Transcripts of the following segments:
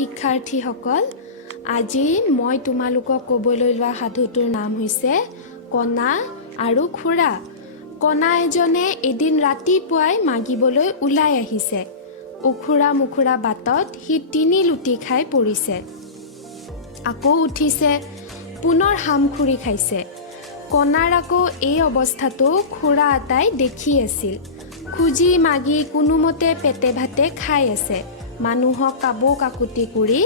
শিক্ষাৰ্থীসকল, আজি মই তোমালোকক ক'বলৈ লোৱা সাধুটোৰ নাম হৈছে কণা আৰু খুৰা। কণা এজনে এদিন ৰাতিপুৱাই মাগিবলৈ ওলাই আহিছে। উখুৰা মুখুৰা বাটত সি 3 লুটি খাই পৰিছে। আকৌ উঠিছে, পুনৰ হামখুৰি খাইছে। কণাৰ আকৌ এই অৱস্থাটো খুৰা এটাই দেখি আছিল। খুজি মাগি কোনোমতে পেটে ভাতে খাই আছে। মানুহক কাবৌ কাকুতি কৰি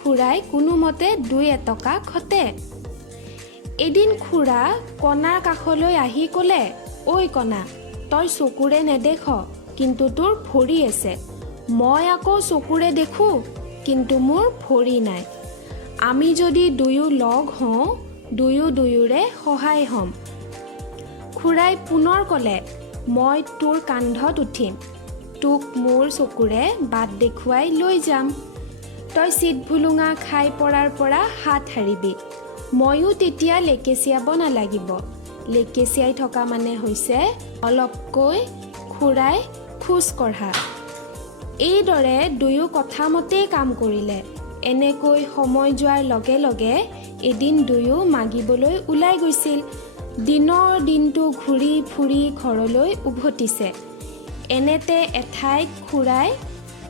খুৰাই কোনোমতে 2 এটকা খটে। এদিন খুৰা কণাৰ কাষলৈ আহি ক'লে, ঐ কণা, তই চকুৰে নেদেখ, কিন্তু তোৰ ভৰি আছে। মই আকৌ চকুৰে দেখোঁ, কিন্তু মোৰ ভৰি নাই। আমি যদি দুয়ো লগ হওঁ, দুয়োৰে সহায় হ'ম। খুৰাই পুনৰ ক'লে, মই তোৰ কান্ধত উঠিম। তোক মোৰ চকুৰে বাট দেখুৱাই লৈ যাম। তই চিত ভুলুঙা খাই পৰাৰ পৰা হাত সাৰিবি। ময়ো তেতিয়া লেকেচিয়াব নালাগিব। লেকেচিয়াই থকা মানে হৈছে অলপকৈ খুৰাই খোজ কঢ়া। এইদৰে দুয়ো কথামতেই কাম কৰিলে। এনেকৈ সময় যোৱাৰ লগে লগে এদিন দুয়ো মাগিবলৈ ওলাই গৈছিল। দিনৰ দিনটো ঘূৰি ফুৰি ঘৰলৈ উভতিছে। এনেতে এঠাইত খুৰাই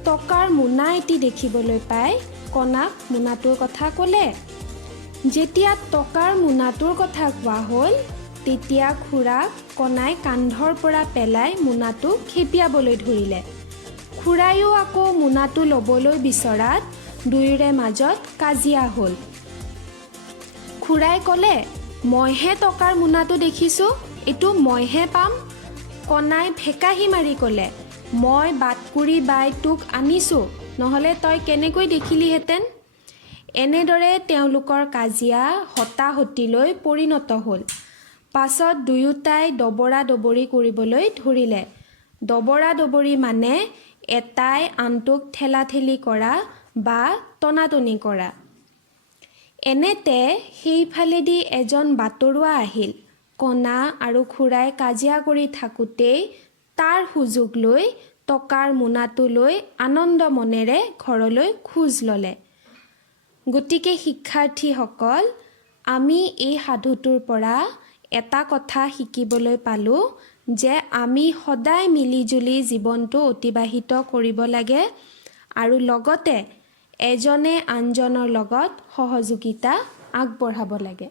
টকাৰ মোনা এটি দেখিবলৈ পাই কণাক মোনাটোৰ কথা ক'লে। যেতিয়া টকাৰ মোনাটোৰ কথা কোৱা হ'ল, তেতিয়া খুৰাক কণাই কান্ধৰ পৰা পেলাই মোনাটো খেপিয়াবলৈ ধৰিলে। খুৰায়ো আকৌ মোনাটো ল'বলৈ বিচৰাত দুয়োৰে মাজত কাজিয়া হ'ল। খুৰাই ক'লে, মইহে টকাৰ মোনাটো দেখিছোঁ, এইটো মইহে পাম। কণাই ভেকাহি মাৰি ক'লে, মই বাটকুৰি বাই তোক আনিছোঁ, নহ'লে তই কেনেকৈ দেখিলিহেঁতেন। এনেদৰে তেওঁলোকৰ কাজিয়া হতাহতিলৈ পৰিণত হ'ল। পাছত দুয়োটাই দবৰা দবৰি কৰিবলৈ ধৰিলে। দবৰা দবৰি মানে এটাই আনটোক ঠেলাঠেলি কৰা বা টনাটনি কৰা। এনেতে সেইফালেদি এজন বাটৰুৱা আহিল। কণা আৰু খুৰাই কাজিয়া কৰি থাকোঁতেই তাৰ সুযোগ লৈ টকাৰ মোনাটো লৈ আনন্দ মনেৰে ঘৰলৈ খোজ ল'লে। গতিকে শিক্ষাৰ্থীসকল, আমি এই সাধুটোৰ পৰা এটা কথা শিকিবলৈ পালোঁ যে আমি সদায় মিলিজুলি জীৱনটো অতিবাহিত কৰিব লাগে আৰু লগতে এজনে আনজনৰ লগত সহযোগিতা আগবঢ়াব লাগে।